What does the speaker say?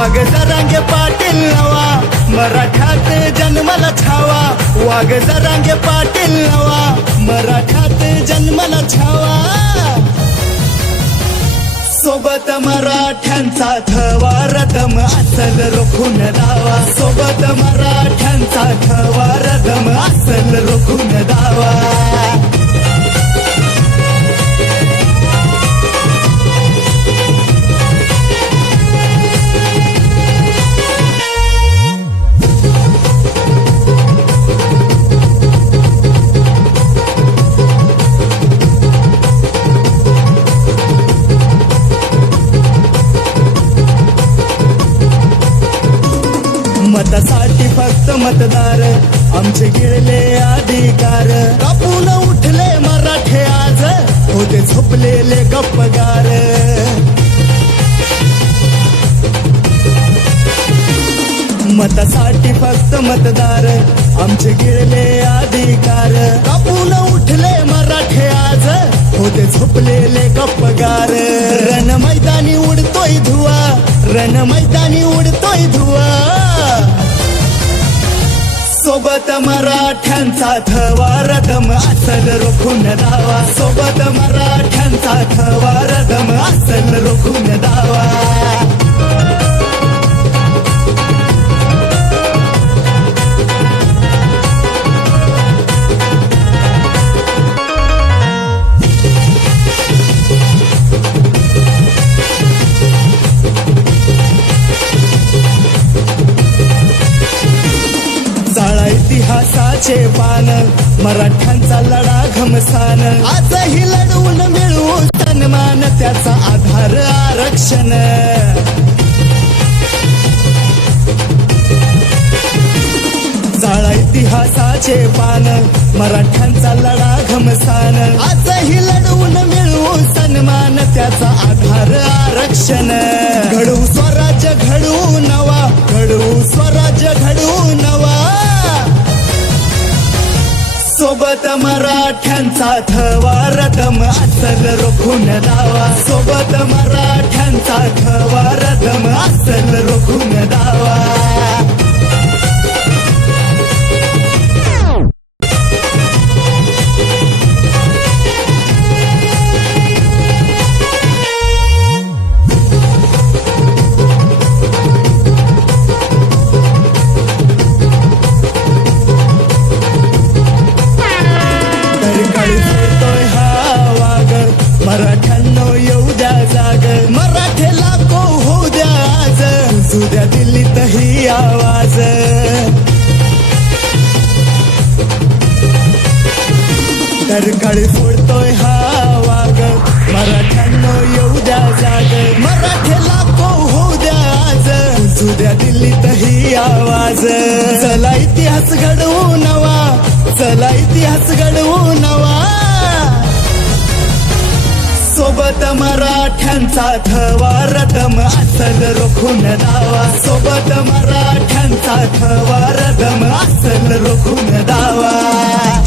वाघ जरांगे पाटील नवा, मराठात जन्माला छावा. वाघ जरांगे पाटील नवा, मराठात जन्माला छावा. सोबत मराठ्यांचा थवा, रदम असल रोखून दावा. सोबत मराठ्यांचा थवा, रदम असल रोखून दावा. मतासाठी फक्त मतदार, आमचे गिळले अधिकार. कापून उठले मराठे आज, होते झोपलेले गप्पगार. मतासाठी फक्त मतदार, आमचे गिळले अधिकार. कापून उठले मराठे आज, होते झोपलेले गप्पगार. रण मैदानी उडतोय धुवा, रण मैदानी उडतोय धुवा. सोबत मराठ्यांचा थवा, रदम असल रोखून दावा. सोबत मराठ्यांचा थवा, रदम असल रोखून दावा. चाळा इतिहासाचे पान, मराठ्यांचा लढा घमसान. आजही लढवून मिळवू सन्मान, त्याचा आधार आरक्षण. चाळा इतिहासाचे पान, मराठ्यांचा लढा घमसान. आजही लढवून मिळवू सन्मान, त्याचा आधार आरक्षण. घडवू स्वराज्य घडवू नवा, घडवू स्वराज्य घडवू नवा. सोबत मराठ्यांचा थवा, रदम असल रोखून दावा. सोबत मराठ्यांचा थवा, रदम असल रोखून दावा. मराठ्यांनो येऊ द्या जाग, मराठे लाखो होऊ द्या आज. उद्या दिल्लीतही आवाज. तरकाळी फोडतोय हा वाघ, मराठ्यांनो येऊ द्या जाग. मराठे लाखो होऊ द्या आज. उद्या दिल्लीतही आवाज. चला इतिहास घडवू नवा, चला इतिहास घडवू नवा. सोबत मराठ्यांचा थवा, रदम असल रोखून दावा. सोबत मराठ्यांचा थवा, रदम असल रोखून दावा.